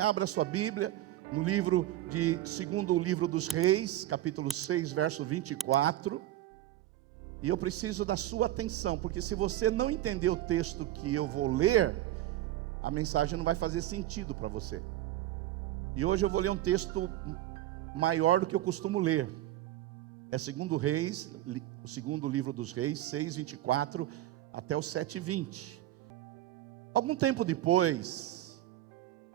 Abra sua Bíblia no livro de segundo o livro dos Reis, capítulo 6, verso 24. E eu preciso da sua atenção, porque se você não entender o texto que eu vou ler, a mensagem não vai fazer sentido para você. E hoje eu vou ler um texto maior do que eu costumo ler. É segundo Reis, o segundo livro dos Reis, 6, 24 até o 7, 20. Algum tempo depois,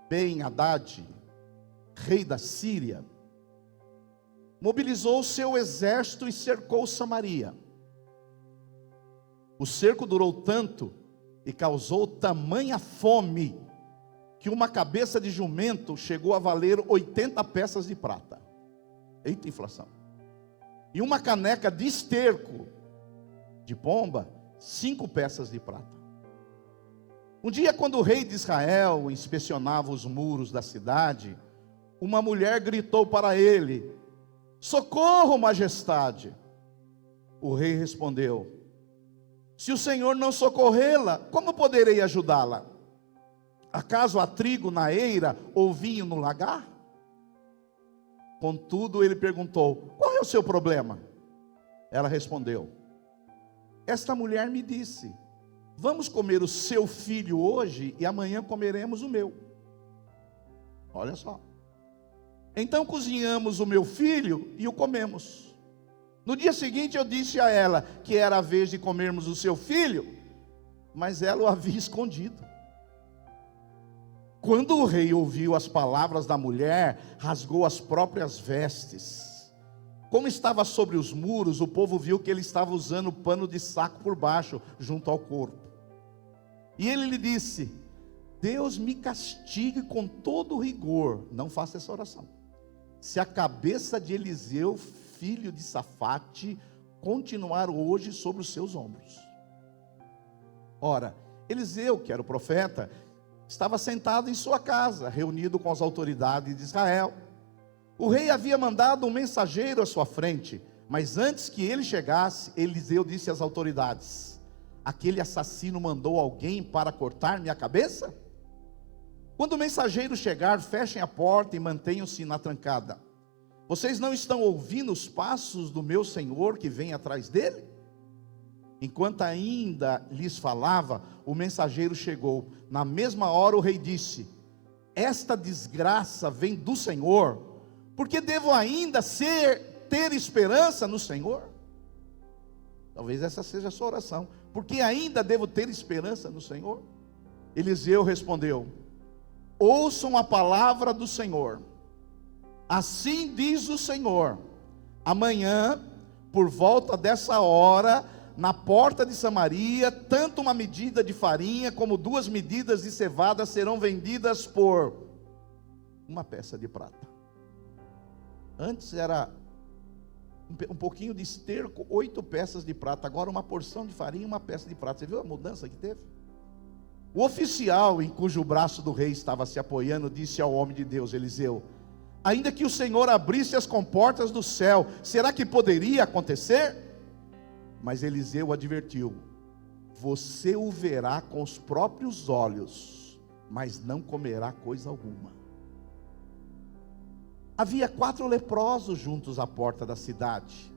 Ben-Hadad, rei da Síria, mobilizou seu exército e cercou Samaria. O cerco durou tanto e causou tamanha fome, que uma cabeça de jumento chegou a valer 80 peças de prata. Eita inflação! E uma caneca de esterco de pomba, 5 peças de prata. Um dia, quando o rei de Israel inspecionava os muros da cidade, uma mulher gritou para ele: "Socorro, majestade!" O rei respondeu: "Se o Senhor não socorrê-la, como poderei ajudá-la? Acaso há trigo na eira ou vinho no lagar?" Contudo, ele perguntou: "Qual é o seu problema?" Ela respondeu: "Esta mulher me disse: vamos comer o seu filho hoje e amanhã comeremos o meu." Olha só. Então cozinhamos o meu filho e o comemos. No dia seguinte eu disse a ela que era a vez de comermos o seu filho, mas ela o havia escondido. Quando o rei ouviu as palavras da mulher, rasgou as próprias vestes. Como estava sobre os muros, o povo viu que ele estava usando pano de saco por baixo, junto ao corpo. E ele lhe disse: "Deus me castigue com todo rigor." Não faça essa oração. "Se a cabeça de Eliseu, filho de Safate, continuar hoje sobre os seus ombros." Ora, Eliseu, que era o profeta, estava sentado em sua casa, reunido com as autoridades de Israel. O rei havia mandado um mensageiro à sua frente, mas antes que ele chegasse, Eliseu disse às autoridades: "Aquele assassino mandou alguém para cortar minha cabeça? Quando o mensageiro chegar, fechem a porta e mantenham-se na trancada. Vocês não estão ouvindo os passos do meu senhor que vem atrás dele?" Enquanto ainda lhes falava, o mensageiro chegou. Na mesma hora o rei disse: "Esta desgraça vem do Senhor, porque devo ainda ter esperança no Senhor?" Talvez essa seja a sua oração. "Porque ainda devo ter esperança no Senhor?" Eliseu respondeu: "Ouçam a palavra do Senhor. Assim diz o Senhor: amanhã, por volta dessa hora, na porta de Samaria, tanto uma medida de farinha como 2 medidas de cevada serão vendidas por 1 peça de prata." Antes era um pouquinho de esterco, 8 peças de prata. Agora uma porção de farinha, 1 peça de prata. Você viu a mudança que teve? O oficial em cujo braço do rei estava se apoiando disse ao homem de Deus, Eliseu: "Ainda que o Senhor abrisse as comportas do céu, será que poderia acontecer?" Mas Eliseu advertiu: "Você o verá com os próprios olhos, mas não comerá coisa alguma." Havia 4 leprosos juntos à porta da cidade.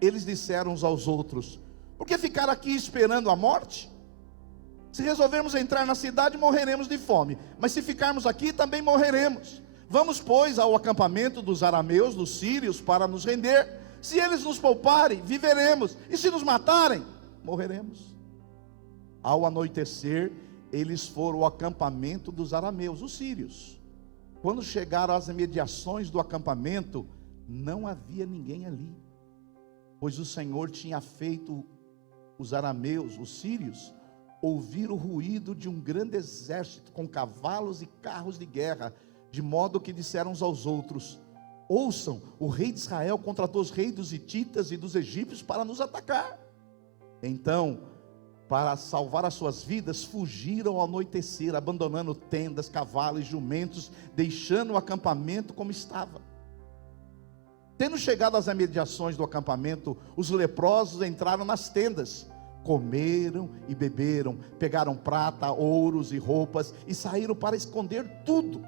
Eles disseram uns aos outros: "Por que ficar aqui esperando a morte? Se resolvermos entrar na cidade, morreremos de fome, mas se ficarmos aqui, também morreremos. Vamos, pois, ao acampamento dos arameus, dos sírios, para nos render. Se eles nos pouparem, viveremos, e se nos matarem, morreremos." Ao anoitecer, eles foram ao acampamento dos arameus, os sírios. Quando chegaram às imediações do acampamento, não havia ninguém ali, pois o Senhor tinha feito os arameus, os sírios, ouvir o ruído de um grande exército com cavalos e carros de guerra, de modo que disseram uns aos outros: "Ouçam, o rei de Israel contratou os reis dos hititas e dos egípcios para nos atacar." Então, para salvar as suas vidas, fugiram ao anoitecer, abandonando tendas, cavalos e jumentos, deixando o acampamento como estava. Tendo chegado às imediações do acampamento, os leprosos entraram nas tendas, comeram e beberam, pegaram prata, ouros e roupas e saíram para esconder tudo.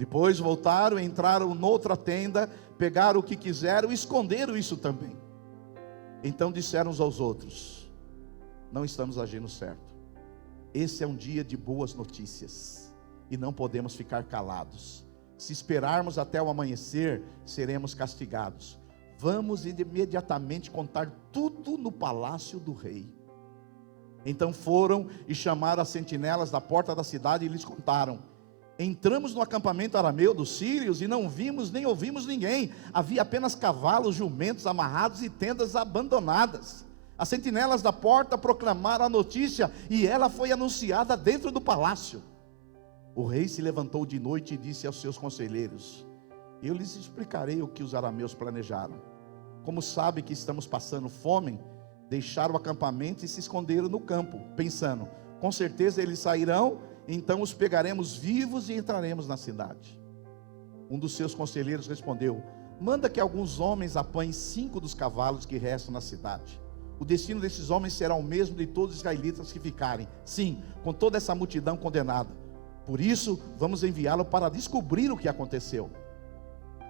Depois voltaram, entraram noutra tenda, pegaram o que quiseram e esconderam isso também. Então disseram uns aos outros: não estamos agindo certo. Esse é um dia de boas notícias e não podemos ficar calados. Se esperarmos até o amanhecer, seremos castigados. Vamos imediatamente contar tudo no palácio do rei. Então foram e chamaram as sentinelas da porta da cidade e lhes contaram: entramos no acampamento arameu dos sírios e não vimos nem ouvimos ninguém. Havia apenas cavalos, jumentos amarrados e tendas abandonadas. As sentinelas da porta proclamaram a notícia e ela foi anunciada dentro do palácio. O rei se levantou de noite e disse aos seus conselheiros: eu lhes explicarei o que os arameus planejaram. Como sabe que estamos passando fome, deixaram o acampamento e se esconderam no campo, pensando: com certeza eles sairão, então os pegaremos vivos e entraremos na cidade. Um dos seus conselheiros respondeu: manda que alguns homens apanhem 5 dos cavalos que restam na cidade. O destino desses homens será o mesmo de todos os israelitas que ficarem, sim, com toda essa multidão condenada. Por isso, vamos enviá-lo para descobrir o que aconteceu.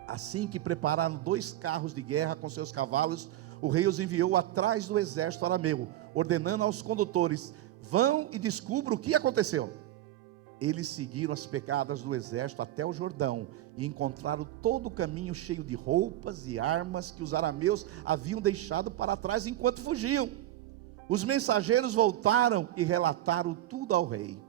Assim que prepararam 2 carros de guerra com seus cavalos, o rei os enviou atrás do exército arameu, ordenando aos condutores: vão e descubram o que aconteceu. Eles seguiram as pegadas do exército até o Jordão e encontraram todo o caminho cheio de roupas e armas que os arameus haviam deixado para trás enquanto fugiam. Os mensageiros voltaram e relataram tudo ao rei.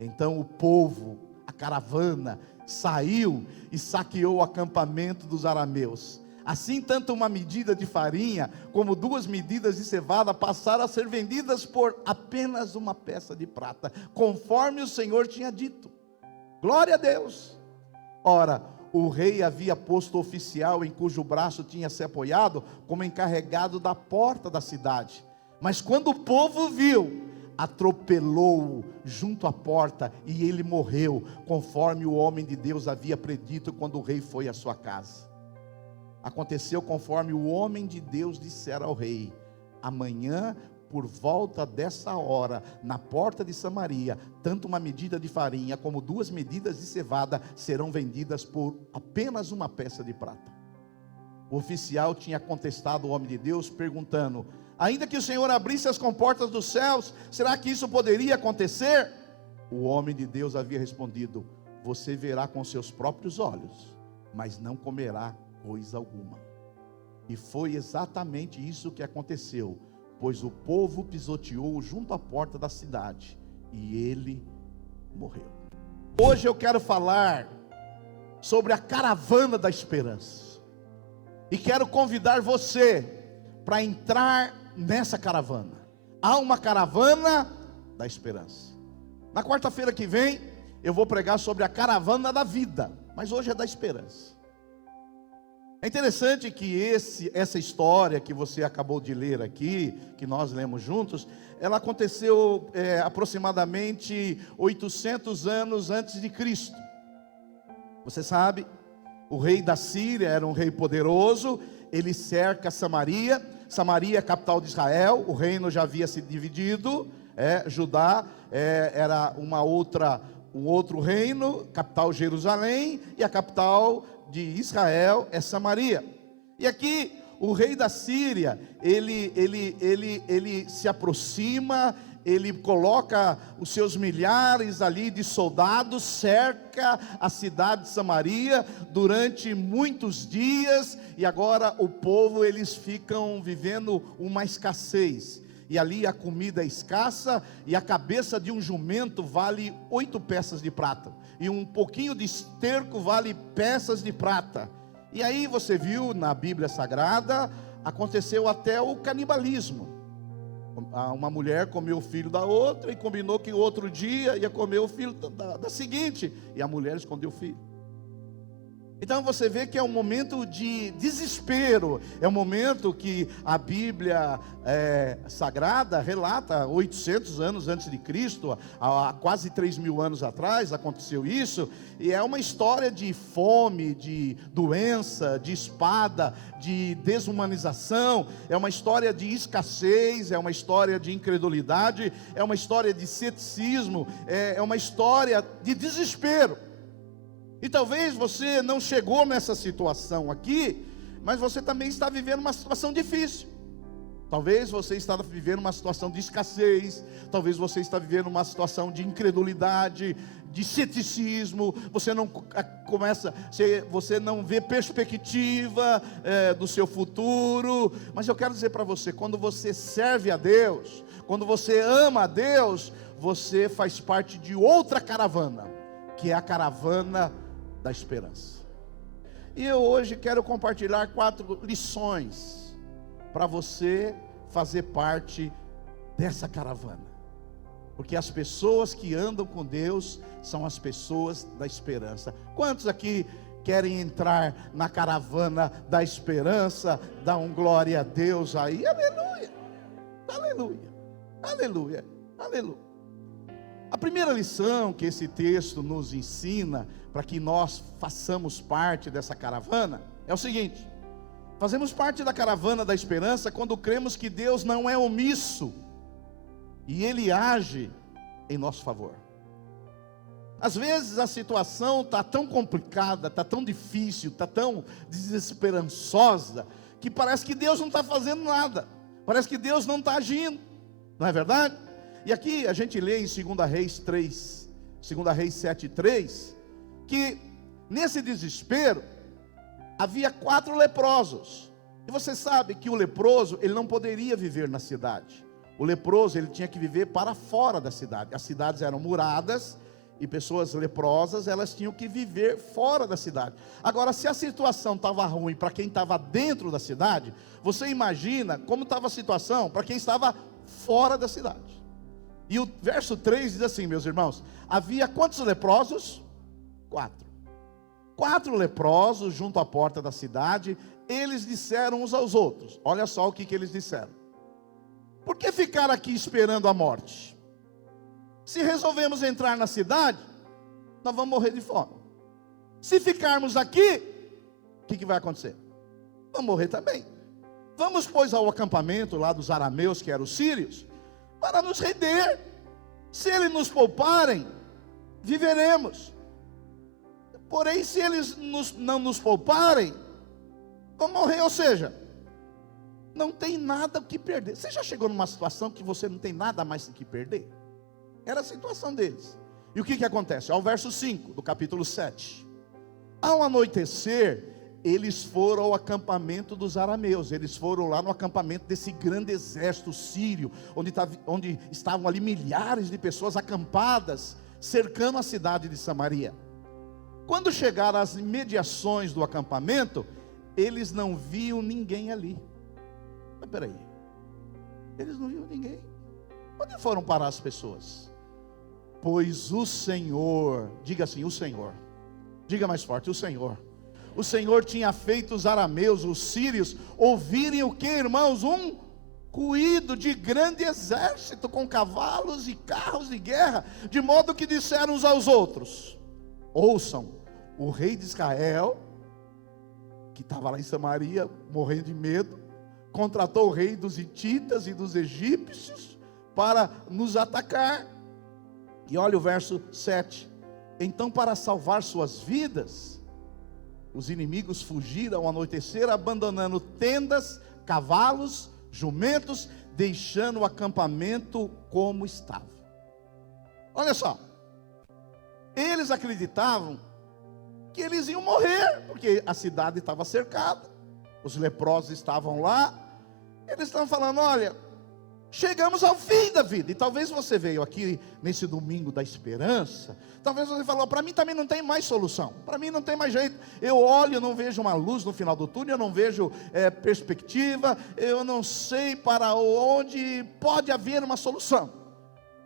Então o povo, a caravana, saiu e saqueou o acampamento dos arameus. Assim, tanto uma medida de farinha como 2 medidas de cevada passaram a ser vendidas por apenas uma peça de prata, conforme o Senhor tinha dito. Glória a Deus! Ora, o rei havia posto oficial em cujo braço tinha se apoiado como encarregado da porta da cidade. Mas quando o povo viu, atropelou-o junto à porta e ele morreu, conforme o homem de Deus havia predito quando o rei foi à sua casa. Aconteceu conforme o homem de Deus dissera ao rei: amanhã, por volta dessa hora, na porta de Samaria, tanto uma medida de farinha como 2 medidas de cevada serão vendidas por apenas uma peça de prata. O oficial tinha contestado o homem de Deus, perguntando: ainda que o Senhor abrisse as comportas dos céus, será que isso poderia acontecer? O homem de Deus havia respondido: você verá com seus próprios olhos, mas não comerá coisa alguma. E foi exatamente isso que aconteceu, pois o povo pisoteou junto à porta da cidade e ele morreu. Hoje eu quero falar sobre a caravana da esperança e quero convidar você para entrar nessa caravana. Há uma caravana da esperança. Na quarta-feira que vem eu vou pregar sobre a caravana da vida, mas hoje é da esperança. É interessante que essa história que você acabou de ler aqui, que nós lemos juntos, ela aconteceu aproximadamente 800 anos antes de Cristo. Você sabe, o rei da Síria era um rei poderoso, ele cerca Samaria. Samaria é a capital de Israel, o reino já havia se dividido, Judá era um outro reino, capital Jerusalém, e a capital de Israel é Samaria. E aqui o rei da Síria, ele se aproxima, ele coloca os seus milhares ali de soldados, cerca a cidade de Samaria durante muitos dias, e agora o povo, eles ficam vivendo uma escassez, e ali a comida é escassa, e a cabeça de um jumento vale 8 peças de prata, e um pouquinho de esterco vale peças de prata. E aí você viu na Bíblia Sagrada, aconteceu até o canibalismo. Uma mulher comeu o filho da outra e combinou que outro dia ia comer o filho da seguinte, e a mulher escondeu o filho. Então você vê que é um momento de desespero, é um momento que a Bíblia Sagrada relata, 800 anos antes de Cristo, há quase 3.000 anos atrás aconteceu isso, e é uma história de fome, de doença, de espada, de desumanização, é uma história de escassez, é uma história de incredulidade, é uma história de ceticismo, é uma história de desespero. E talvez você não chegou nessa situação aqui, mas você também está vivendo uma situação difícil. Talvez você está vivendo uma situação de escassez, talvez você está vivendo uma situação de incredulidade, de ceticismo, você não vê perspectiva do seu futuro. Mas eu quero dizer para você, quando você serve a Deus, quando você ama a Deus, você faz parte de outra caravana, que é a caravana da esperança. E eu hoje quero compartilhar 4 lições para você fazer parte dessa caravana, porque as pessoas que andam com Deus são as pessoas da esperança. Quantos aqui querem entrar na caravana da esperança? Dá um glória a Deus aí, aleluia, aleluia, aleluia, aleluia. A primeira lição que esse texto nos ensina, para que nós façamos parte dessa caravana, é o seguinte: fazemos parte da caravana da esperança quando cremos que Deus não é omisso e Ele age em nosso favor. Às vezes a situação está tão complicada, está tão difícil, está tão desesperançosa, que parece que Deus não está fazendo nada, parece que Deus não está agindo, não é verdade? E aqui a gente lê em 2 Reis 3, 2 Reis 7:3, que nesse desespero havia 4 leprosos. E você sabe que o leproso, ele não poderia viver na cidade. O leproso, ele tinha que viver para fora da cidade. As cidades eram muradas, e pessoas leprosas, elas tinham que viver fora da cidade. Agora, se a situação estava ruim para quem estava dentro da cidade, você imagina como estava a situação para quem estava fora da cidade. E o verso 3 diz assim, meus irmãos: havia quantos leprosos? 4 leprosos junto à porta da cidade. Eles disseram uns aos outros, olha só o que eles disseram: por que ficar aqui esperando a morte? Se resolvemos entrar na cidade, nós vamos morrer de fome. Se ficarmos aqui, o que vai acontecer? Vamos morrer também. Vamos, pois, ao acampamento lá dos arameus, que eram os sírios, para nos render. Se eles nos pouparem, viveremos. Porém, se eles não nos pouparem, vamos morrer. Ou seja, não tem nada o que perder. Você já chegou numa situação que você não tem nada mais que perder? Era a situação deles. E o que acontece? Ao verso 5 do capítulo 7. Ao anoitecer, eles foram ao acampamento dos arameus. Eles foram lá no acampamento desse grande exército sírio, onde estavam ali milhares de pessoas acampadas, cercando a cidade de Samaria. Quando chegaram às imediações do acampamento, eles não viam ninguém ali. Mas peraí, eles não viam ninguém. Onde foram parar as pessoas? Pois o Senhor, diga assim, o Senhor, diga mais forte, o Senhor tinha feito os arameus, os sírios, ouvirem o que, irmãos? Um ruído de grande exército, com cavalos e carros de guerra, de modo que disseram uns aos outros: ouçam, o rei de Israel, que estava lá em Samaria, morrendo de medo, contratou o rei dos hititas e dos egípcios para nos atacar. E olha o verso 7. Então, para salvar suas vidas, os inimigos fugiram ao anoitecer, abandonando tendas, cavalos, jumentos, deixando o acampamento como estava. Olha só, eles acreditavam que eles iam morrer, porque a cidade estava cercada, os leprosos estavam lá. Eles estavam falando: olha, chegamos ao fim da vida. E talvez você veio aqui nesse domingo da esperança, talvez você falou: para mim também não tem mais solução, para mim não tem mais jeito. Eu olho, não vejo uma luz no final do túnel, eu não vejo perspectiva, eu não sei para onde pode haver uma solução.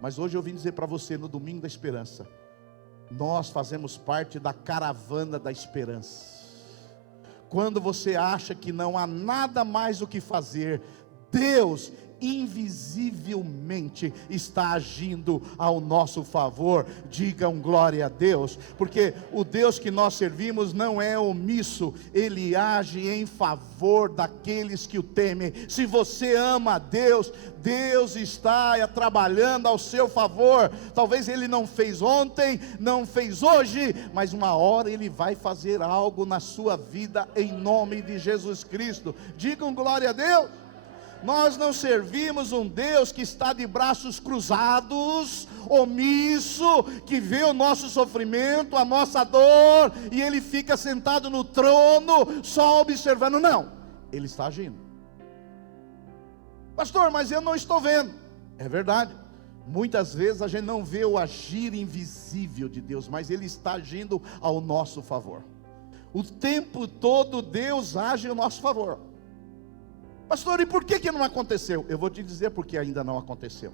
Mas hoje eu vim dizer para você, no domingo da esperança, nós fazemos parte da caravana da esperança. Quando você acha que não há nada mais o que fazer, Deus, invisivelmente está agindo ao nosso favor. Digam glória a Deus, porque o Deus que nós servimos não é omisso, Ele age em favor daqueles que o temem. Se você ama a Deus, Deus está trabalhando ao seu favor. Talvez Ele não fez ontem, não fez hoje, mas uma hora Ele vai fazer algo na sua vida, em nome de Jesus Cristo. Digam glória a Deus. Nós não servimos um Deus que está de braços cruzados, omisso, que vê o nosso sofrimento, a nossa dor, e Ele fica sentado no trono, só observando. Não, Ele está agindo. Pastor, mas eu não estou vendo. É verdade, muitas vezes a gente não vê o agir invisível de Deus, mas Ele está agindo ao nosso favor. O tempo todo Deus age ao nosso favor. Pastor, e por que não aconteceu? Eu vou te dizer porque ainda não aconteceu.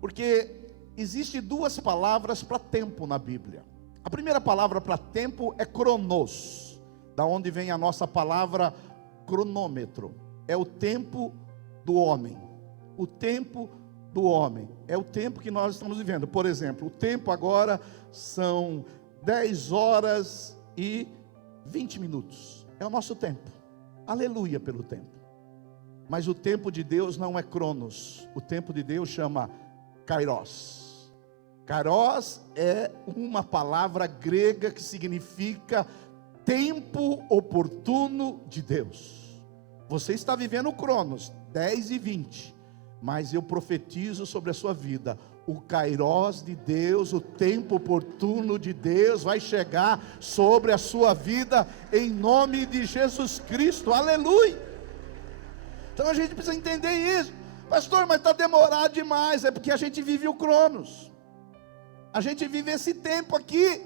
Porque existe duas palavras para tempo na Bíblia. A primeira palavra para tempo é cronos, da onde vem a nossa palavra cronômetro. É o tempo do homem. O tempo do homem é o tempo que nós estamos vivendo. Por exemplo, o tempo agora são 10 horas e 20 minutos. É o nosso tempo. Aleluia pelo tempo. Mas o tempo de Deus não é cronos. O tempo de Deus chama kairos. Kairos é uma palavra grega que significa tempo oportuno de Deus. Você está vivendo o cronos, 10 e 20. Mas eu profetizo sobre a sua vida, o kairos de Deus, o tempo oportuno de Deus vai chegar sobre a sua vida, em nome de Jesus Cristo. Aleluia. Então a gente precisa entender isso. Pastor, mas está demorado demais. É porque a gente vive o cronos, a gente vive esse tempo aqui.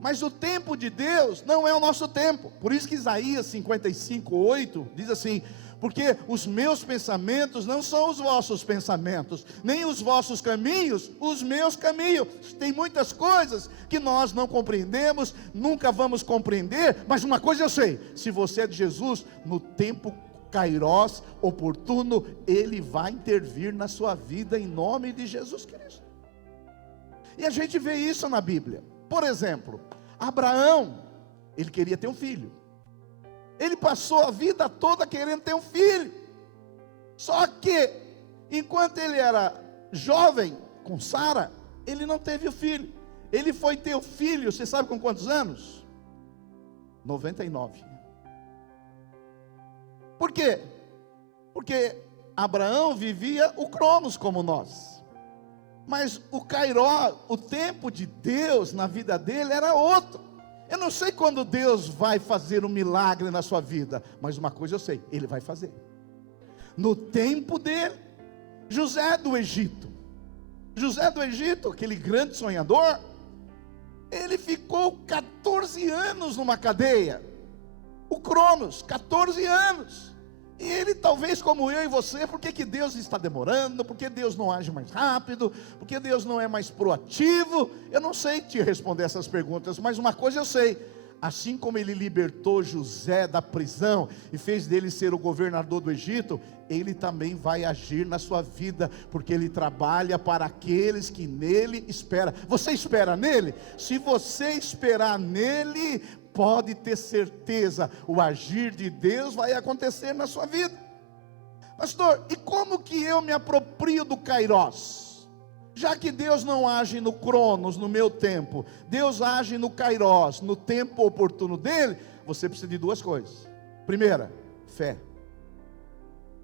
Mas o tempo de Deus não é o nosso tempo. Por isso que Isaías 55:8 diz assim: porque os meus pensamentos não são os vossos pensamentos, nem os vossos caminhos, os meus caminhos. Tem muitas coisas que nós não compreendemos, nunca vamos compreender, mas uma coisa eu sei: se você é de Jesus, no tempo kairos oportuno, Ele vai intervir na sua vida, em nome de Jesus Cristo. E a gente vê isso na Bíblia. Por exemplo, Abraão, ele queria ter um filho. Ele passou a vida toda querendo ter um filho. Só que, enquanto ele era jovem, com Sara, ele não teve o filho. Ele foi ter o filho, você sabe com quantos anos? 99. Por quê? Porque Abraão vivia o cronos como nós. Mas o kairos, o tempo de Deus na vida dele era outro. Eu não sei quando Deus vai fazer um milagre na sua vida, mas uma coisa eu sei: Ele vai fazer no tempo dele. José do Egito, aquele grande sonhador, ele ficou 14 anos numa cadeia. O cronos, 14 anos. E ele, talvez como eu e você, por que Deus está demorando? Por que Deus não age mais rápido? Por que Deus não é mais proativo? Eu não sei te responder essas perguntas, mas uma coisa eu sei: assim como Ele libertou José da prisão e fez dele ser o governador do Egito, Ele também vai agir na sua vida, porque Ele trabalha para aqueles que nele esperam. Você espera nele? Se você esperar nele, pode ter certeza, o agir de Deus vai acontecer na sua vida. Pastor, e como que eu me aproprio do kairos? Já que Deus não age no cronos, no meu tempo, Deus age no kairos, no tempo oportuno dele. Você precisa de duas coisas. Primeira, fé.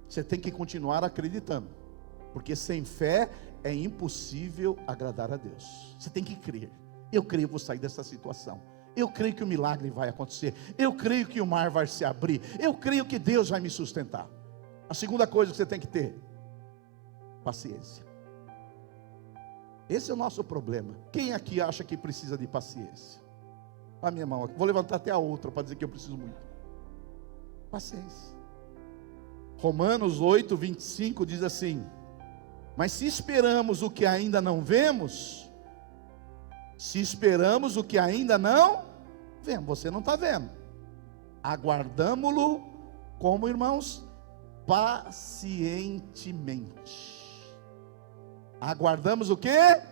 Você tem que continuar acreditando, porque sem fé é impossível agradar a Deus. Você tem que crer. Eu creio que vou sair dessa situação. Eu creio que o milagre vai acontecer. Eu creio que o mar vai se abrir. Eu creio que Deus vai me sustentar. A segunda coisa que você tem que ter: paciência. Esse é o nosso problema. Quem aqui acha que precisa de paciência? A minha mão aqui. Vou levantar até a outra para dizer que eu preciso muito. Paciência. Romanos 8:25 diz assim: mas se esperamos o que ainda não vemos, você não está vendo, aguardamo-lo como, irmãos, pacientemente. Aguardamos o quê?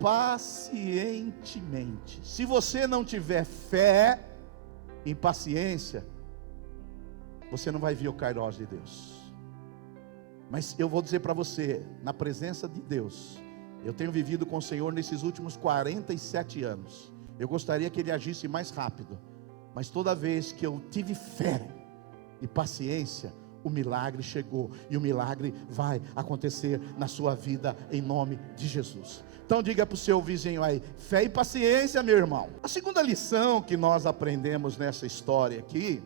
Pacientemente. Se você não tiver fé em paciência, você não vai ver o Kairos de Deus. Mas eu vou dizer para você, na presença de Deus, eu tenho vivido com o Senhor nesses últimos 47 anos. Eu gostaria que Ele agisse mais rápido, mas toda vez que eu tive fé e paciência, o milagre chegou, e o milagre vai acontecer na sua vida, em nome de Jesus. Então diga para o seu vizinho aí, fé e paciência, meu irmão. A segunda lição que nós aprendemos nessa história aqui,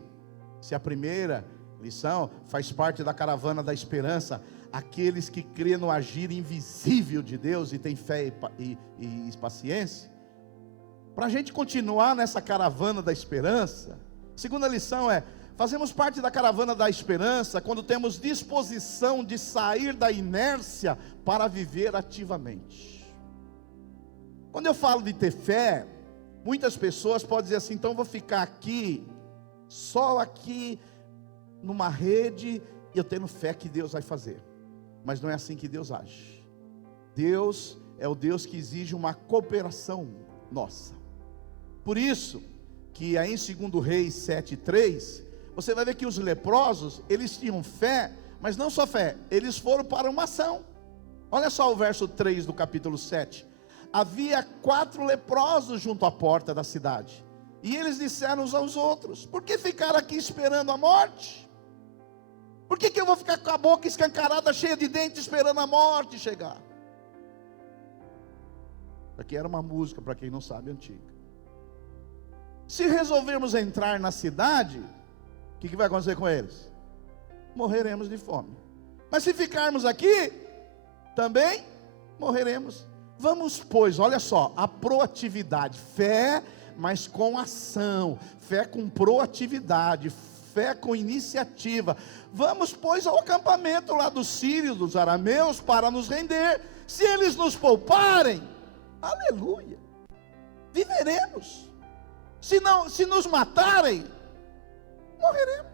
se a primeira lição faz parte da caravana da esperança, aqueles que crêem no agir invisível de Deus e têm fé e paciência. Para a gente continuar nessa caravana da esperança, a segunda lição é: fazemos parte da caravana da esperança quando temos disposição de sair da inércia para viver ativamente. Quando eu falo de ter fé, muitas pessoas podem dizer assim, então eu vou ficar aqui, só aqui, numa rede, e eu tenho fé que Deus vai fazer. Mas não é assim que Deus age. Deus é o Deus que exige uma cooperação nossa. Por isso, que aí em 2 Reis 7:3, você vai ver que os leprosos, eles tinham fé, mas não só fé, eles foram para uma ação. Olha só o verso 3 do capítulo 7. Havia 4 leprosos junto à porta da cidade, e eles disseram uns aos outros: por que ficar aqui esperando a morte? Por que eu vou ficar com a boca escancarada, cheia de dentes, esperando a morte chegar? Aqui era uma música, para quem não sabe, antiga. Se resolvermos entrar na cidade, o que vai acontecer com eles? Morreremos de fome. Mas se ficarmos aqui, também morreremos. Vamos, pois, olha só, a proatividade, fé, mas com ação, fé com proatividade, fé com iniciativa. Vamos, pois, ao acampamento lá dos sírios, dos arameus, para nos render. Se eles nos pouparem, aleluia, viveremos. Se nos matarem, morreremos.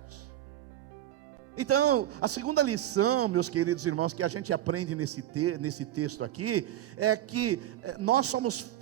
Então, a segunda lição, meus queridos irmãos, que a gente aprende nesse texto aqui, é que nós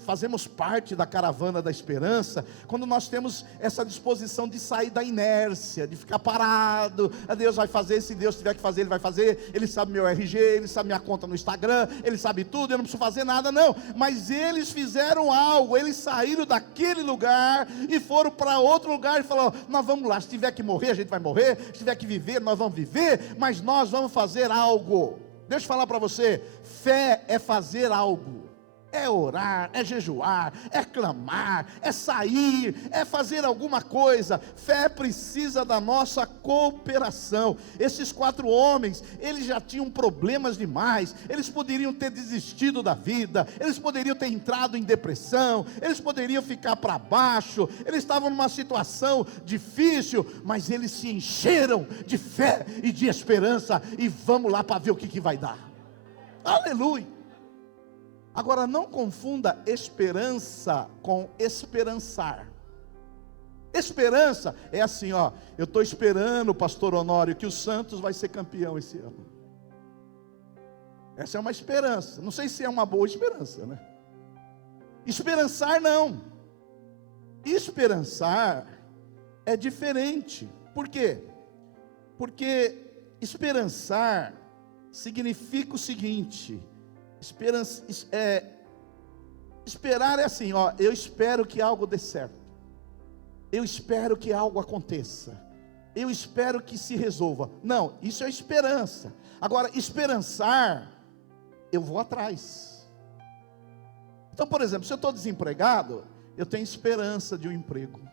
fazemos parte da caravana da esperança, quando nós temos essa disposição de sair da inércia, de ficar parado. Deus vai fazer, se Deus tiver que fazer, Ele vai fazer. Ele sabe meu RG, Ele sabe minha conta no Instagram, Ele sabe tudo, eu não preciso fazer nada, não. Mas eles fizeram algo, eles saíram daquele lugar e foram para outro lugar e falaram: nós vamos lá, se tiver que morrer, a gente vai morrer, se tiver que viver, nós vamos viver, mas nós vamos fazer algo. Deixa eu falar para você, fé é fazer algo. É orar, é jejuar, é clamar, é sair, é fazer alguma coisa. Fé precisa da nossa cooperação. Esses 4 homens, eles já tinham problemas demais. Eles poderiam ter desistido da vida, eles poderiam ter entrado em depressão, eles poderiam ficar para baixo, eles estavam numa situação difícil, mas eles se encheram de fé e de esperança, e vamos lá para ver o que vai dar. Aleluia. Agora, não confunda esperança com esperançar. Esperança é assim, ó, eu estou esperando, pastor Honório, que o Santos vai ser campeão esse ano. Essa é uma esperança. Não sei se é uma boa esperança, né? Esperançar não. Esperançar é diferente. Por quê? Porque esperançar significa o seguinte: esperar é assim, ó, eu espero que algo dê certo, eu espero que algo aconteça, eu espero que se resolva. Não, isso é esperança. Agora, esperançar, eu vou atrás. Então, por exemplo, se eu estou desempregado, eu tenho esperança de um emprego.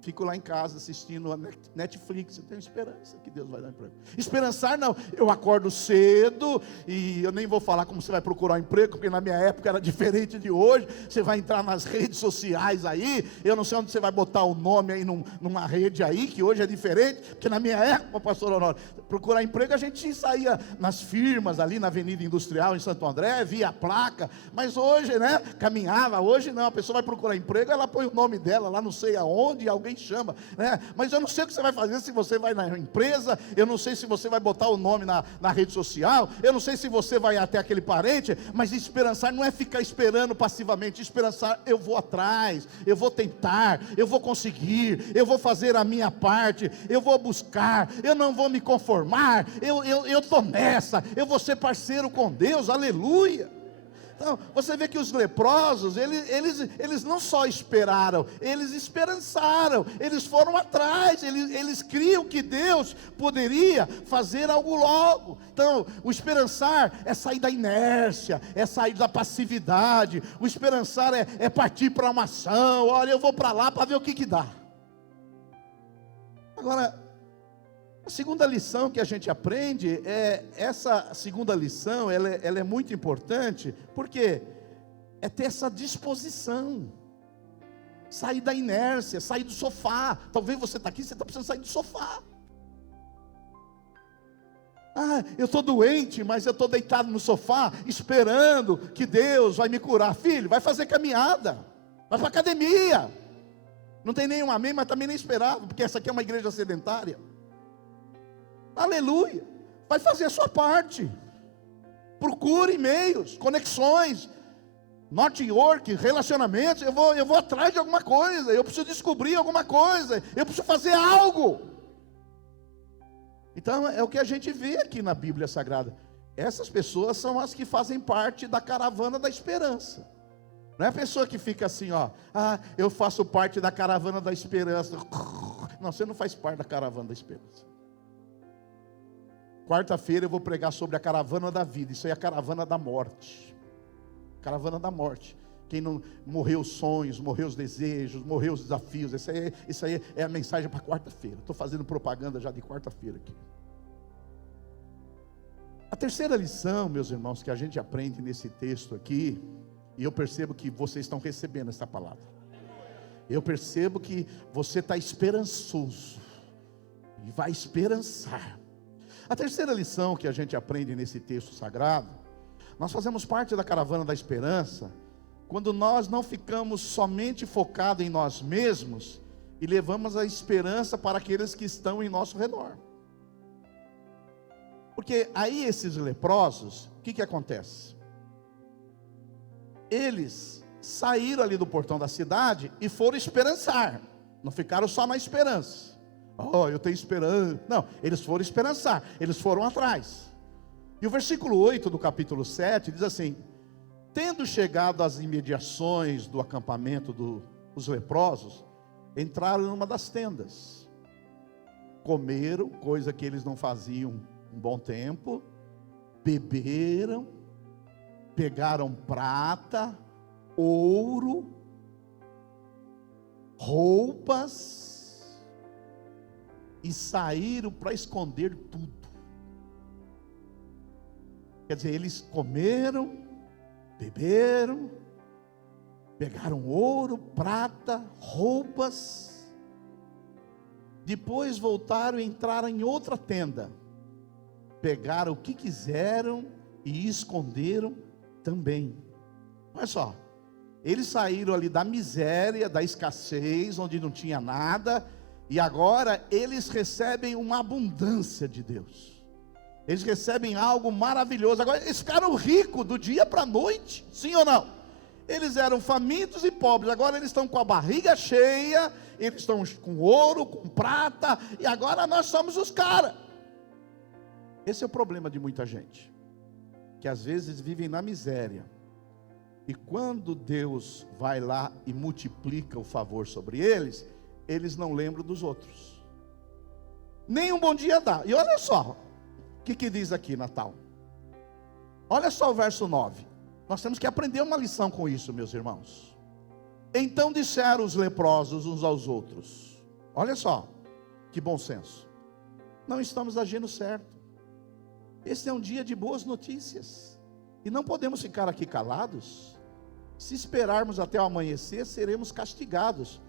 Fico lá em casa assistindo a Netflix, eu tenho esperança que Deus vai dar emprego. Esperançar não, eu acordo cedo, e eu nem vou falar como você vai procurar um emprego, porque na minha época era diferente de hoje. Você vai entrar nas redes sociais aí, eu não sei onde você vai botar o nome aí numa rede aí, que hoje é diferente, porque na minha época, pastor Honório, procurar emprego, a gente saía nas firmas ali na Avenida Industrial em Santo André, via a placa, mas hoje, né, caminhava. Hoje não, a pessoa vai procurar emprego, ela põe o nome dela lá não sei aonde, e alguém também chama, né? Mas eu não sei o que você vai fazer, se você vai na empresa, eu não sei se você vai botar o nome na rede social, eu não sei se você vai até aquele parente, mas esperançar não é ficar esperando passivamente. Esperançar, eu vou atrás, eu vou tentar, eu vou conseguir, eu vou fazer a minha parte, eu vou buscar, eu não vou me conformar, eu estou nessa, eu vou ser parceiro com Deus, aleluia. Então, você vê que os leprosos, eles não só esperaram, eles esperançaram, eles foram atrás, eles criam que Deus poderia fazer algo logo. Então, o esperançar é sair da inércia, é sair da passividade, o esperançar é partir para uma ação. Olha, eu vou para lá para ver o que dá. Agora, a segunda lição que a gente aprende essa segunda lição, ela é muito importante, porque é ter essa disposição, sair da inércia, sair do sofá. Talvez você está aqui, você está precisando sair do sofá. Eu estou doente, mas eu estou deitado no sofá, esperando que Deus vai me curar. Filho, vai fazer caminhada, vai para a academia. Não tem nenhum amém, mas também nem esperava, porque essa aqui é uma igreja sedentária. Aleluia, vai fazer a sua parte, procure e-mails, conexões, network, relacionamentos, eu vou atrás de alguma coisa, eu preciso descobrir alguma coisa, eu preciso fazer algo. Então é o que a gente vê aqui na Bíblia Sagrada, essas pessoas são as que fazem parte da caravana da esperança. Não é a pessoa que fica assim, eu faço parte da caravana da esperança. Não, você não faz parte da caravana da esperança. Quarta-feira eu vou pregar sobre a caravana da vida. Isso aí é a caravana da morte. Caravana da morte. Quem não morreu os sonhos, morreu os desejos, morreu os desafios. Isso aí é a mensagem para quarta-feira. Estou fazendo propaganda já de quarta-feira aqui. A terceira lição, meus irmãos, que a gente aprende nesse texto aqui, e eu percebo que vocês estão recebendo essa palavra. Eu percebo que você está esperançoso e vai esperançar. A terceira lição que a gente aprende nesse texto sagrado, nós fazemos parte da caravana da esperança, quando nós não ficamos somente focados em nós mesmos, e levamos a esperança para aqueles que estão em nosso redor. Porque aí esses leprosos, o que acontece? Eles saíram ali do portão da cidade e foram esperançar, não ficaram só na esperança. Eu tenho esperança. Não, eles foram esperançar, eles foram atrás. E o versículo 8 do capítulo 7 diz assim: tendo chegado às imediações do acampamento dos leprosos, entraram numa das tendas, comeram, coisa que eles não faziam um bom tempo, beberam, pegaram prata, ouro, roupas, e saíram para esconder tudo. Quer dizer, eles comeram, beberam, pegaram ouro, prata, roupas, depois voltaram e entraram em outra tenda, pegaram o que quiseram e esconderam também. Olha só, eles saíram ali da miséria, da escassez, onde não tinha nada, e agora eles recebem uma abundância de Deus. Eles recebem algo maravilhoso. Agora eles ficaram ricos do dia para a noite, sim ou não? Eles eram famintos e pobres, agora eles estão com a barriga cheia, eles estão com ouro, com prata, e agora nós somos os caras. Esse é o problema de muita gente, que às vezes vivem na miséria, e quando Deus vai lá e multiplica o favor sobre eles, eles não lembram dos outros, nem um bom dia dá. E olha só, o que diz aqui Natal? Olha só o verso 9, nós temos que aprender uma lição com isso, meus irmãos. Então disseram os leprosos uns aos outros, olha só, que bom senso, não estamos agindo certo, esse é um dia de boas notícias, e não podemos ficar aqui calados. Se esperarmos até o amanhecer, seremos castigados.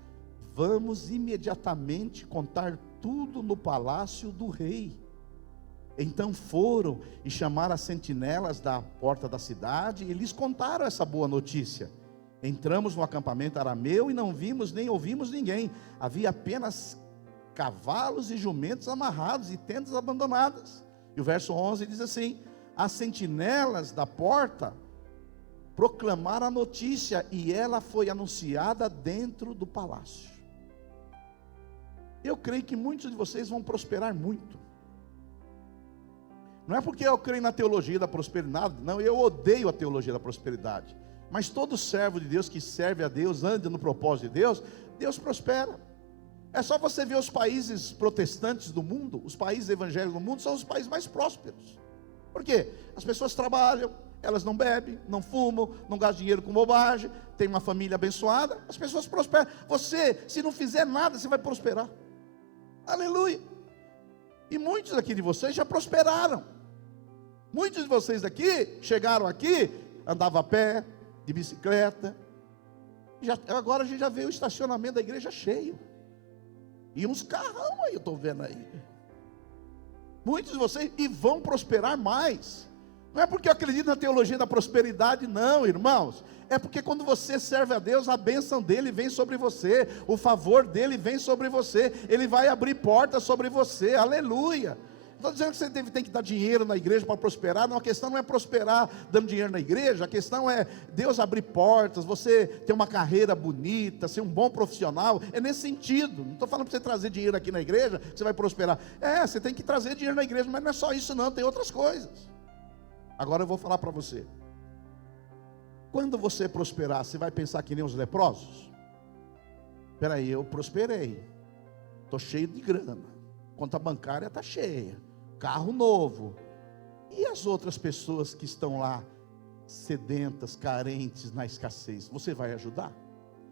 Vamos imediatamente contar tudo no palácio do rei. Então foram e chamaram as sentinelas da porta da cidade, e lhes contaram essa boa notícia. Entramos no acampamento arameu e não vimos nem ouvimos ninguém. Havia apenas cavalos e jumentos amarrados e tendas abandonadas. E o verso 11 diz assim: as sentinelas da porta proclamaram a notícia, e ela foi anunciada dentro do palácio. Eu creio que muitos de vocês vão prosperar muito. Não é porque eu creio na teologia da prosperidade, não, eu odeio a teologia da prosperidade. Mas todo servo de Deus que serve a Deus, anda no propósito de Deus, Deus prospera. É só você ver os países protestantes do mundo, os países evangélicos do mundo, são os países mais prósperos. Por quê? As pessoas trabalham, elas não bebem, não fumam, não gastam dinheiro com bobagem, tem uma família abençoada, as pessoas prosperam. Você, se não fizer nada, você vai prosperar. Aleluia. E muitos aqui de vocês já prosperaram. Muitos de vocês daqui, chegaram aqui, andavam a pé, de bicicleta. Agora a gente já vê o estacionamento da igreja cheio. E uns carrão aí, eu estou vendo aí. Muitos de vocês, e vão prosperar mais. Não é porque eu acredito na teologia da prosperidade, não, irmãos. É porque quando você serve a Deus, a bênção dele vem sobre você, o favor dele vem sobre você, ele vai abrir portas sobre você, aleluia. Não estou dizendo que você tem que dar dinheiro na igreja para prosperar, não, a questão não é prosperar dando dinheiro na igreja, a questão é Deus abrir portas, você ter uma carreira bonita, ser um bom profissional, é nesse sentido. Não estou falando para você trazer dinheiro aqui na igreja, que você vai prosperar. Você tem que trazer dinheiro na igreja, mas não é só isso não, tem outras coisas. Agora eu vou falar para você. Quando você prosperar, você vai pensar que nem os leprosos? Espera aí, eu prosperei, estou cheio de grana, conta bancária está cheia, carro novo. E as outras pessoas que estão lá, sedentas, carentes, na escassez, você vai ajudar?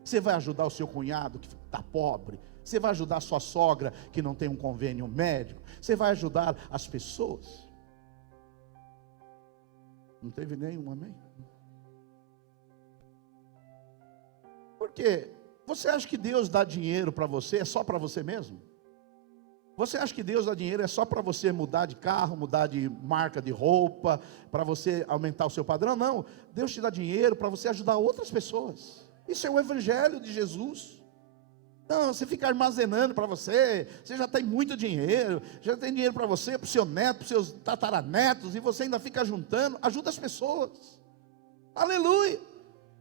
Você vai ajudar o seu cunhado que está pobre? Você vai ajudar a sua sogra que não tem um convênio médico? Você vai ajudar as pessoas? Não teve nenhum, amém? Por quê? Você acha que Deus dá dinheiro para você, é só para você mesmo? Você acha que Deus dá dinheiro é só para você mudar de carro, mudar de marca de roupa, para você aumentar o seu padrão? Não, Deus te dá dinheiro para você ajudar outras pessoas. Isso é o evangelho de Jesus. Não, você fica armazenando para você, você já tem muito dinheiro, já tem dinheiro para você, para o seu neto, para os seus tataranetos, e você ainda fica juntando, ajuda as pessoas. Aleluia.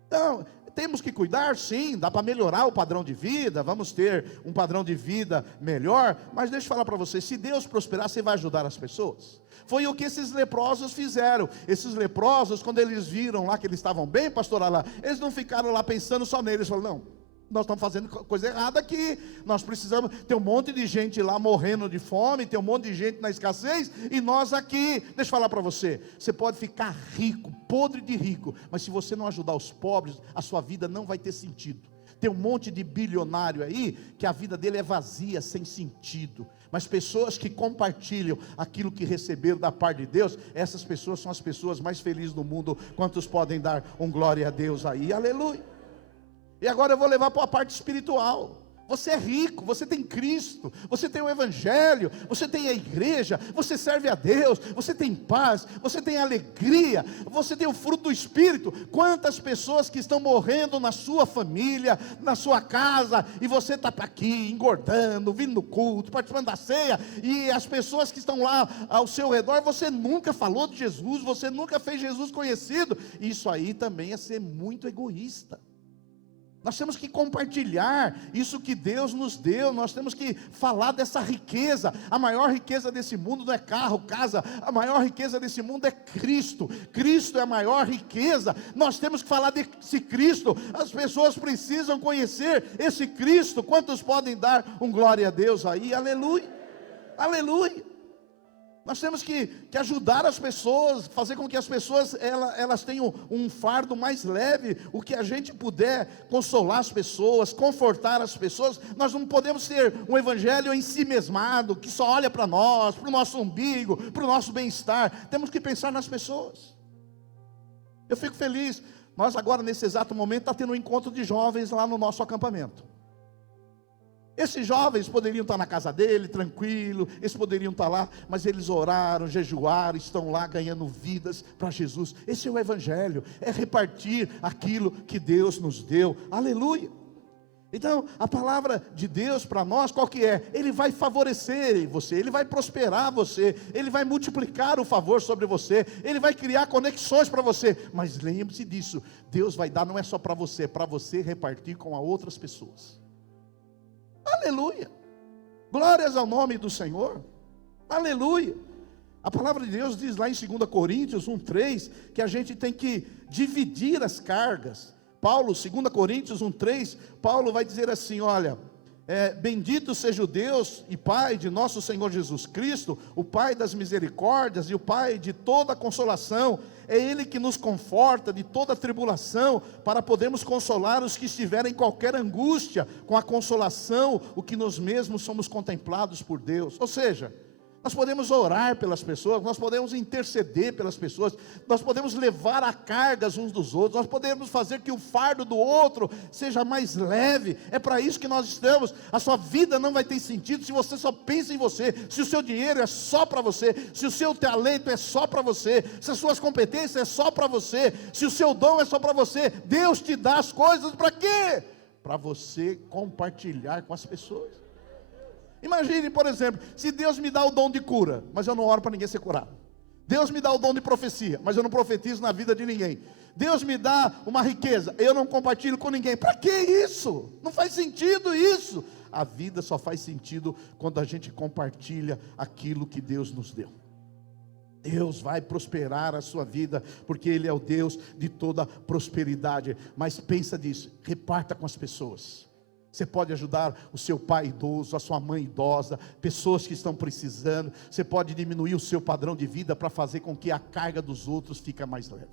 Então, temos que cuidar, sim, dá para melhorar o padrão de vida, vamos ter um padrão de vida melhor, mas deixa eu falar para você, se Deus prosperar, você vai ajudar as pessoas. Foi o que esses leprosos fizeram. Esses leprosos, quando eles viram lá que eles estavam bem, pastor lá, eles não ficaram lá pensando só neles, eles falaram, não, nós estamos fazendo coisa errada aqui, nós precisamos, tem um monte de gente lá morrendo de fome, tem um monte de gente na escassez, e nós aqui, deixa eu falar para você, você pode ficar rico, podre de rico, mas se você não ajudar os pobres, a sua vida não vai ter sentido. Tem um monte de bilionário aí, que a vida dele é vazia, sem sentido, mas pessoas que compartilham aquilo que receberam da parte de Deus, essas pessoas são as pessoas mais felizes do mundo. Quantos podem dar um glória a Deus aí, aleluia. E agora eu vou levar para a parte espiritual. Você é rico, você tem Cristo, você tem o Evangelho, você tem a igreja, você serve a Deus, você tem paz, você tem alegria, você tem o fruto do Espírito. Quantas pessoas que estão morrendo na sua família, na sua casa, e você está aqui engordando, vindo no culto, participando da ceia, e as pessoas que estão lá ao seu redor, você nunca falou de Jesus, você nunca fez Jesus conhecido. Isso aí também é ser muito egoísta. Nós temos que compartilhar isso que Deus nos deu, nós temos que falar dessa riqueza. A maior riqueza desse mundo não é carro, casa, a maior riqueza desse mundo é Cristo. Cristo é a maior riqueza, nós temos que falar desse Cristo, as pessoas precisam conhecer esse Cristo. Quantos podem dar um glória a Deus aí? Aleluia, aleluia. Nós temos que ajudar as pessoas, fazer com que as pessoas elas tenham um fardo mais leve, o que a gente puder consolar as pessoas, confortar as pessoas. Nós não podemos ter um evangelho em si mesmado, que só olha para nós, para o nosso umbigo, para o nosso bem-estar. Temos que pensar nas pessoas. Eu fico feliz, nós agora nesse exato momento está tendo um encontro de jovens lá no nosso acampamento. Esses jovens poderiam estar na casa dele, tranquilo, eles poderiam estar lá, mas eles oraram, jejuaram, estão lá ganhando vidas para Jesus. Esse é o Evangelho, é repartir aquilo que Deus nos deu, aleluia. Então, a palavra de Deus para nós, qual que é? Ele vai favorecer você, Ele vai prosperar você, Ele vai multiplicar o favor sobre você, Ele vai criar conexões para você, mas lembre-se disso, Deus vai dar, não é só para você, é para você repartir com outras pessoas. Aleluia, glórias ao nome do Senhor, aleluia. A palavra de Deus diz lá em 2 Coríntios 1:3, que a gente tem que dividir as cargas. Paulo, 2 Coríntios 1:3, Paulo vai dizer assim, olha, bendito seja o Deus e Pai de nosso Senhor Jesus Cristo, o Pai das misericórdias e o Pai de toda consolação, é Ele que nos conforta de toda tribulação, para podermos consolar os que estiverem em qualquer angústia, com a consolação, o que nós mesmos somos contemplados por Deus. Ou seja, nós podemos orar pelas pessoas, nós podemos interceder pelas pessoas, nós podemos levar a cargas uns dos outros, nós podemos fazer que o fardo do outro seja mais leve. É para isso que nós estamos. A sua vida não vai ter sentido se você só pensa em você, se o seu dinheiro é só para você, se o seu talento é só para você, se as suas competências é só para você, se o seu dom é só para você. Deus te dá as coisas para quê? Para você compartilhar com as pessoas. Imagine, por exemplo, se Deus me dá o dom de cura, mas eu não oro para ninguém ser curado. Deus me dá o dom de profecia, mas eu não profetizo na vida de ninguém. Deus me dá uma riqueza, eu não compartilho com ninguém. Para que isso? Não faz sentido isso. A vida só faz sentido quando a gente compartilha aquilo que Deus nos deu. Deus vai prosperar a sua vida, porque Ele é o Deus de toda prosperidade. Mas pensa nisso, reparta com as pessoas. Você pode ajudar o seu pai idoso, a sua mãe idosa, pessoas que estão precisando. Você pode diminuir o seu padrão de vida para fazer com que a carga dos outros fique mais leve.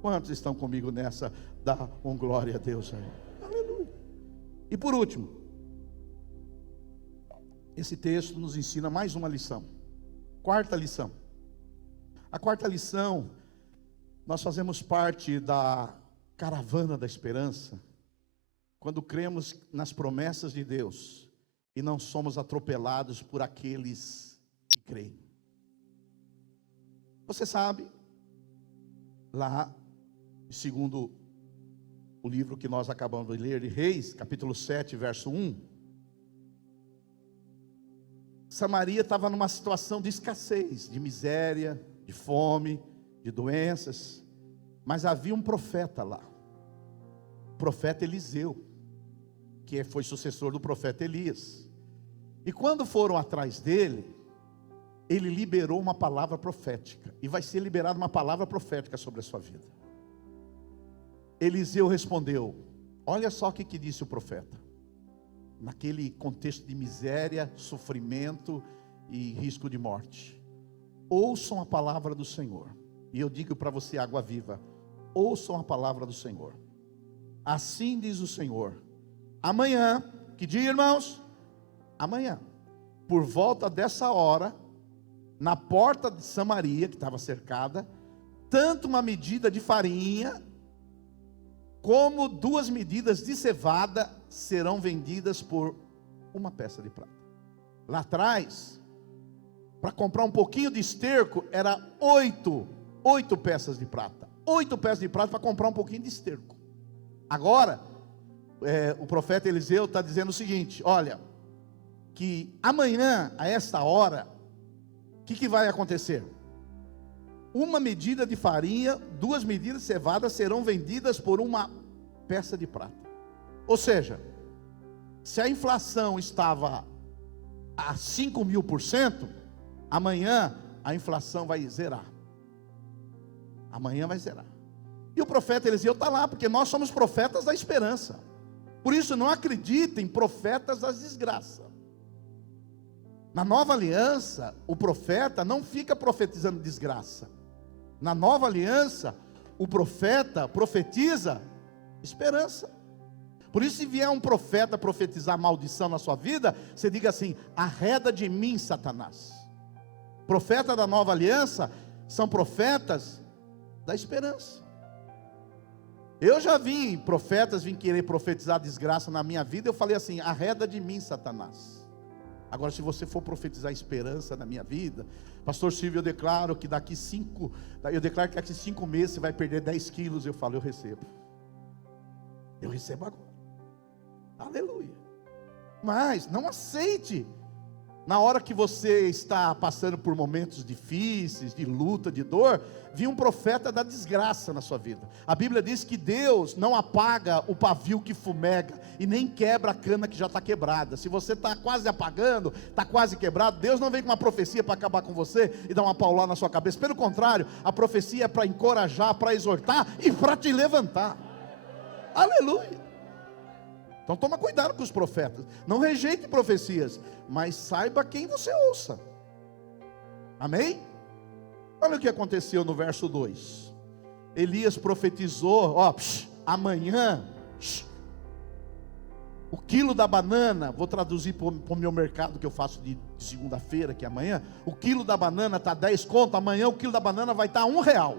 Quantos estão comigo nessa? Dá glória a Deus aí. Aleluia. E por último, esse texto nos ensina mais uma lição. Quarta lição. A quarta lição, nós fazemos parte da caravana da esperança, quando cremos nas promessas de Deus e não somos atropelados por aqueles que creem. Você sabe, lá, segundo o livro que nós acabamos de ler, de Reis, capítulo 7, verso 1, Samaria estava numa situação de escassez, de miséria, de fome, de doenças, mas havia um profeta lá, o profeta Eliseu, que foi sucessor do profeta Elias. E quando foram atrás dele, ele liberou uma palavra profética, e vai ser liberada uma palavra profética sobre a sua vida. Eliseu respondeu, olha só o que disse o profeta, naquele contexto de miséria, sofrimento e risco de morte. Ouçam a palavra do Senhor, e eu digo para você, água viva, ouçam a palavra do Senhor. Assim diz o Senhor, amanhã, que dia, irmãos? Amanhã, por volta dessa hora, na porta de Samaria, que estava cercada, tanto uma medida de farinha, como 2 medidas de cevada, serão vendidas por 1 peça de prata. Lá atrás, para comprar um pouquinho de esterco, era 8 peças de prata. 8 peças de prata para comprar um pouquinho de esterco. Agora, o profeta Eliseu está dizendo o seguinte, olha, que amanhã, a esta hora, o que vai acontecer? 1 medida de farinha, 2 medidas de cevada serão vendidas por 1 peça de prata. Ou seja, se a inflação estava a 5.000%, amanhã a inflação vai zerar. Amanhã vai zerar. E o profeta Eliseu está lá, porque nós somos profetas da esperança. Por isso, não acreditem profetas das desgraças. Na nova aliança, o profeta não fica profetizando desgraça. Na nova aliança, o profeta profetiza esperança. Por isso, se vier um profeta profetizar maldição na sua vida, você diga assim, arreda de mim, Satanás. Profeta da nova aliança são profetas da esperança. Eu já vi profetas vir querer profetizar desgraça na minha vida. Eu falei assim: arreda de mim, Satanás. Agora, se você for profetizar esperança na minha vida, pastor Silvio, eu declaro que daqui 5 meses você vai perder 10 quilos. Eu falo: eu recebo agora, aleluia. Mas não aceite, na hora que você está passando por momentos difíceis, de luta, de dor, vir um profeta da desgraça na sua vida. A Bíblia diz que Deus não apaga o pavio que fumega, e nem quebra a cana que já está quebrada. Se você está quase apagando, está quase quebrado, Deus não vem com uma profecia para acabar com você e dar uma paulada na sua cabeça. Pelo contrário, a profecia é para encorajar, para exortar e para te levantar. Aleluia. Então toma cuidado com os profetas. Não rejeite profecias, mas saiba quem você ouça. Amém? Olha o que aconteceu no verso 2. Elias profetizou: amanhã, o quilo da banana, vou traduzir para o meu mercado que eu faço de segunda-feira, que é amanhã. O quilo da banana está 10 conto, amanhã o quilo da banana vai estar R$1.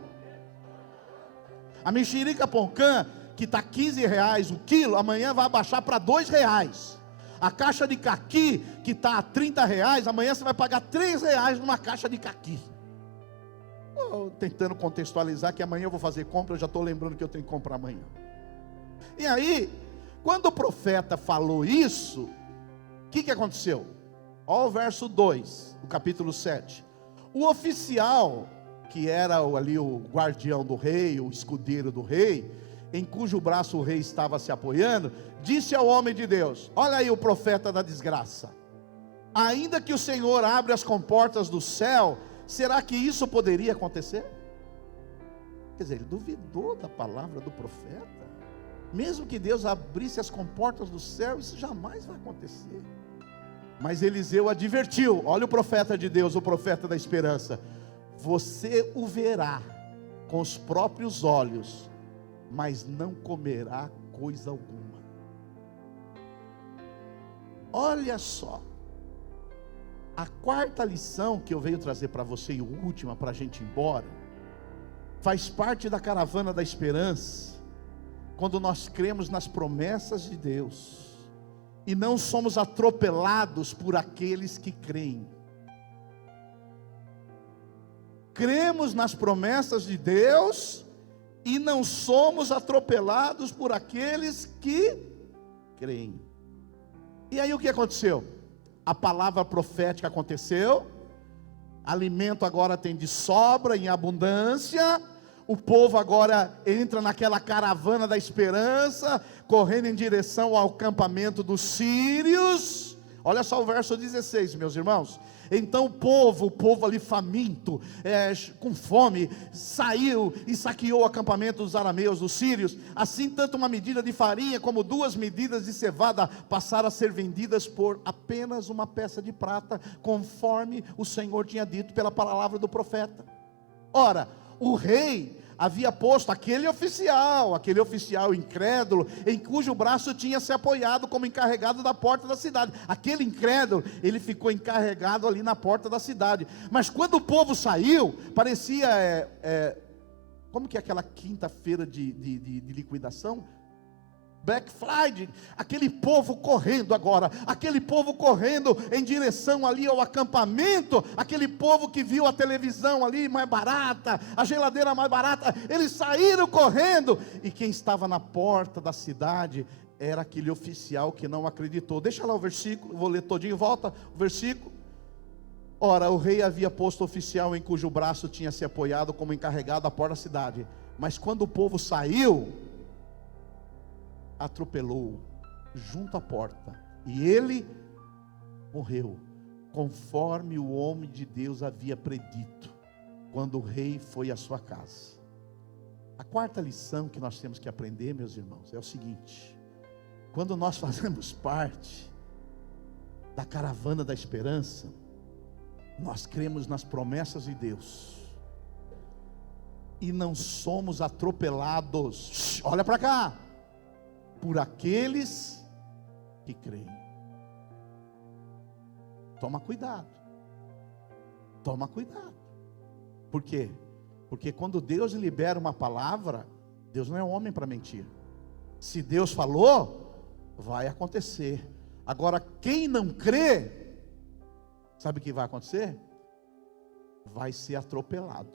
A mexerica poncã, que está R$15 o quilo, amanhã vai abaixar para R$2. A caixa de caqui, que está a R$30, amanhã você vai pagar R$3 numa caixa de caqui. Tentando contextualizar que amanhã eu vou fazer compra, eu já estou lembrando que eu tenho que comprar amanhã. E aí, quando o profeta falou isso, o que aconteceu? Olha o verso 2, do capítulo 7. O oficial, que era ali o guardião do rei, o escudeiro do rei, em cujo braço o rei estava se apoiando, disse ao homem de Deus: olha aí o profeta da desgraça. Ainda que o Senhor abra as comportas do céu, será que isso poderia acontecer? Quer dizer, ele duvidou da palavra do profeta. Mesmo que Deus abrisse as comportas do céu, isso jamais vai acontecer. Mas Eliseu advertiu: olha o profeta de Deus, o profeta da esperança: você o verá com os próprios olhos, mas não comerá coisa alguma. Olha só, a quarta lição que eu venho trazer para você, e a última para a gente ir embora, faz parte da caravana da esperança, quando nós cremos nas promessas de Deus, e não somos atropelados por aqueles que creem. Cremos nas promessas de Deus, e não somos atropelados por aqueles que creem. E aí o que aconteceu? A palavra profética aconteceu, alimento agora tem de sobra, em abundância. O povo agora entra naquela caravana da esperança, correndo em direção ao acampamento dos sírios. Olha só o verso 16, meus irmãos. Então o povo ali faminto, com fome, saiu e saqueou o acampamento dos arameus, dos sírios. Assim, tanto uma medida de farinha como 2 medidas de cevada passaram a ser vendidas por apenas uma peça de prata, conforme o Senhor tinha dito pela palavra do profeta. Ora, o rei havia posto aquele oficial incrédulo, em cujo braço tinha se apoiado como encarregado da porta da cidade. Aquele incrédulo, ele ficou encarregado ali na porta da cidade. Mas quando o povo saiu, parecia, como que é aquela quinta-feira de liquidação? Black Friday, aquele povo correndo agora, aquele povo correndo em direção ali ao acampamento, aquele povo que viu a televisão ali mais barata, a geladeira mais barata, eles saíram correndo, e quem estava na porta da cidade era aquele oficial que não acreditou. Deixa lá o versículo, vou ler todinho, volta o versículo. Ora, o rei havia posto o oficial em cujo braço tinha se apoiado como encarregado da porta da cidade, mas quando o povo saiu, atropelou junto à porta, e ele morreu, conforme o homem de Deus havia predito, quando o rei foi à sua casa. A quarta lição que nós temos que aprender, meus irmãos, é o seguinte: quando nós fazemos parte da caravana da esperança, nós cremos nas promessas de Deus, e não somos atropelados, olha para cá, por aqueles que creem. Toma cuidado. Toma cuidado. Por quê? Porque quando Deus libera uma palavra, Deus não é homem para mentir. Se Deus falou, vai acontecer. Agora, quem não crê, sabe o que vai acontecer? Vai ser atropelado.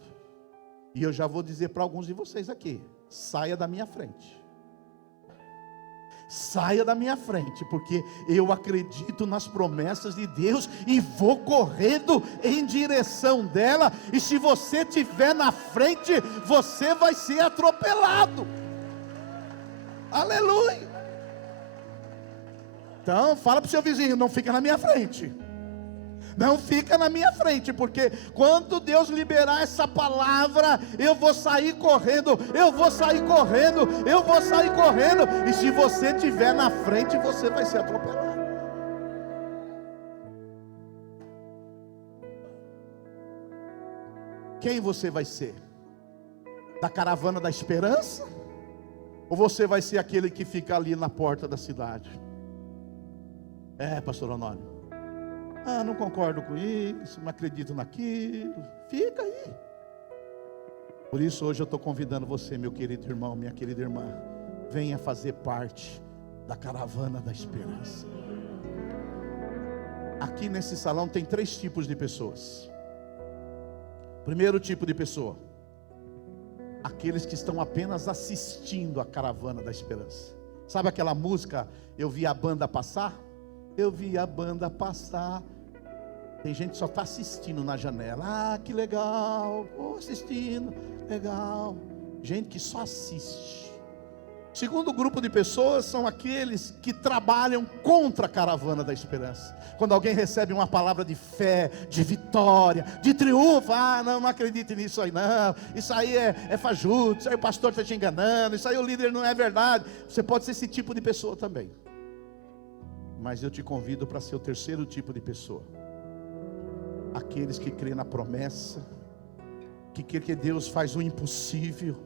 E eu já vou dizer para alguns de vocês aqui: saia da minha frente. Saia da minha frente, porque eu acredito nas promessas de Deus e vou correndo em direção dela. E se você estiver na frente, você vai ser atropelado. Aleluia. Então fala para o seu vizinho: não fica na minha frente. Não fica na minha frente, porque quando Deus liberar essa palavra, eu vou sair correndo, eu vou sair correndo, eu vou sair correndo. E se você estiver na frente, você vai ser atropelado. Quem você vai ser? Da caravana da esperança? Ou você vai ser aquele que fica ali na porta da cidade? Pastor Honório, não concordo com isso, não acredito naquilo. Fica aí. Por isso hoje eu estou convidando você, meu querido irmão, minha querida irmã, venha fazer parte da caravana da esperança. Aqui nesse salão tem 3 tipos de pessoas. Primeiro tipo de pessoa: aqueles que estão apenas assistindo a caravana da esperança. Sabe aquela música, eu vi a banda passar? Eu vi a banda passar. Tem gente que só está assistindo na janela. Que legal, assistindo, legal. Gente que só assiste. Segundo grupo de pessoas são aqueles que trabalham contra a caravana da esperança. Quando alguém recebe uma palavra de fé, de vitória, de triunfo: não acredite nisso aí não, isso aí é fajuto, isso aí o pastor está te enganando, isso aí o líder não é verdade. Você pode ser esse tipo de pessoa também. Mas eu te convido para ser o terceiro tipo de pessoa: aqueles que creem na promessa, que crê que Deus faz o impossível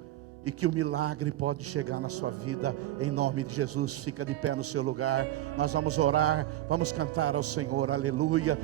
e que o milagre pode chegar na sua vida, em nome de Jesus. Fica de pé no seu lugar, nós vamos orar, vamos cantar ao Senhor, aleluia.